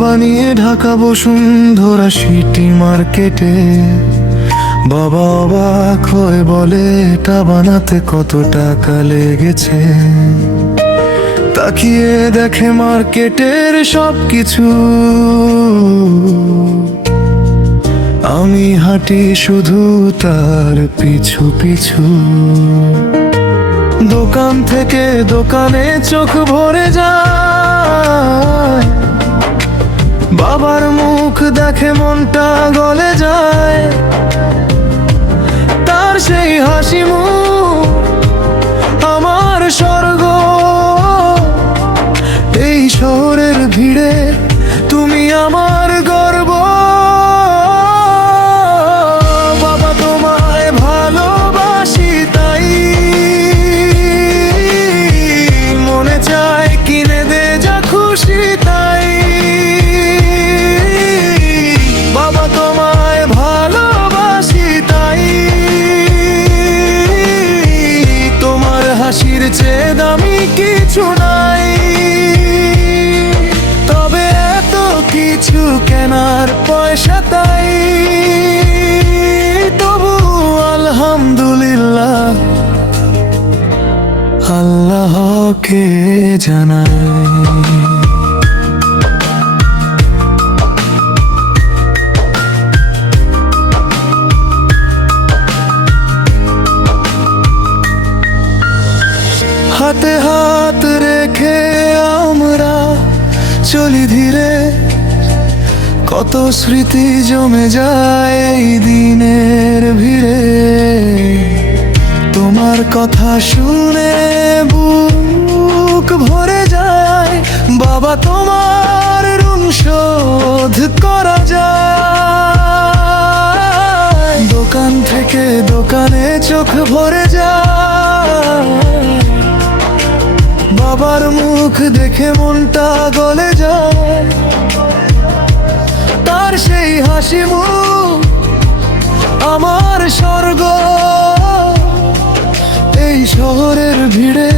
বানিয়ে ঢাকা বসুন্ধরা সিটি মার্কেটে। বাবা অবাক হয়ে বলে, এটা বানাতে কত টাকা লেগেছে। তাকিয়ে দেখে মার্কেটের সবকিছু, আমি হাঁটি শুধু তার পিছু পিছু। দোকান থেকে দোকানে চোখ ভরে যায়, বাবার মুখ দেখে মনটা গলে যায়। তার সেই হাসি মুখ আমার স্বর্গ, এই শহরের ভিড়ে তুমি আমার গর্ব। বাবা তোমায় ভালোবাসি তাই, মনে চায় কিনে দে যা খুশি তাই। বাবা তোমায় ভালোবাসি তাই, তোমার হাসির চেয়ে দামি কিছু নাই। তবে এত কিছু কেনার পয়সা তাই, তবু আলহামদুলিল্লাহ আল্লাহকে জানাই। হাতে হাত রেখে আমরা চলি ধীরে, কত স্মৃতি জমে যায় এই দিনের ভিড়ে। তোমার কথা শুনে বুক ভরে যায়, বাবা তোমার ঋণ শোধ করা যায়। দোকান থেকে দোকানে চোখ ভরে যায়, বাবার মুখ দেখে মনটা গলে যায়। তার সেই হাসি মুখ আমার স্বর্গ, এই শহরের ভিড়ে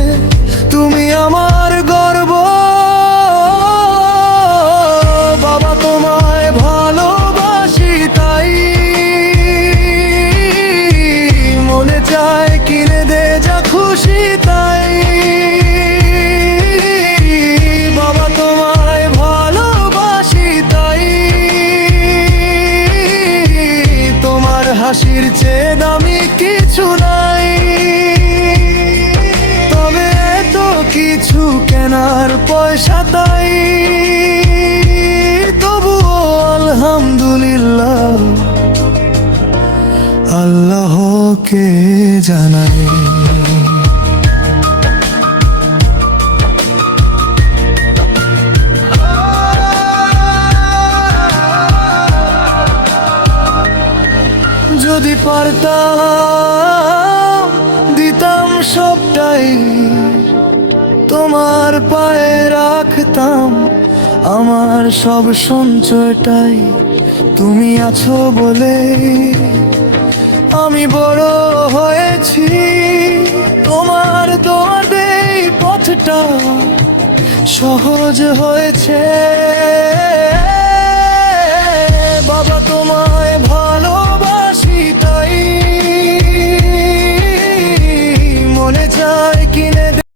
তুমি আমার গর্ব। বাবা তোমায় ভালোবাসি তাই, মনে চায় কিনে দে যা খুশি তাই। বাবা তোমায় ভালোবাসি তাই, তোমার হাসির চেয়ে দামি কিছু নাই। তবে তো কিছু কেনার পয়সা তাই, তবুও আলহামদুলিল্লাহ আল্লাহকে জানাই। যদি পারতাম দিতাম সবটাই, তোমার পায়ে রাখতাম আমার সব সঞ্চয়টাই। তুমি আছো বলে আমি বড় হয়েছি, তোমার দোয়াতে পথটা সহজ হয়েছে। বাবা তোমায়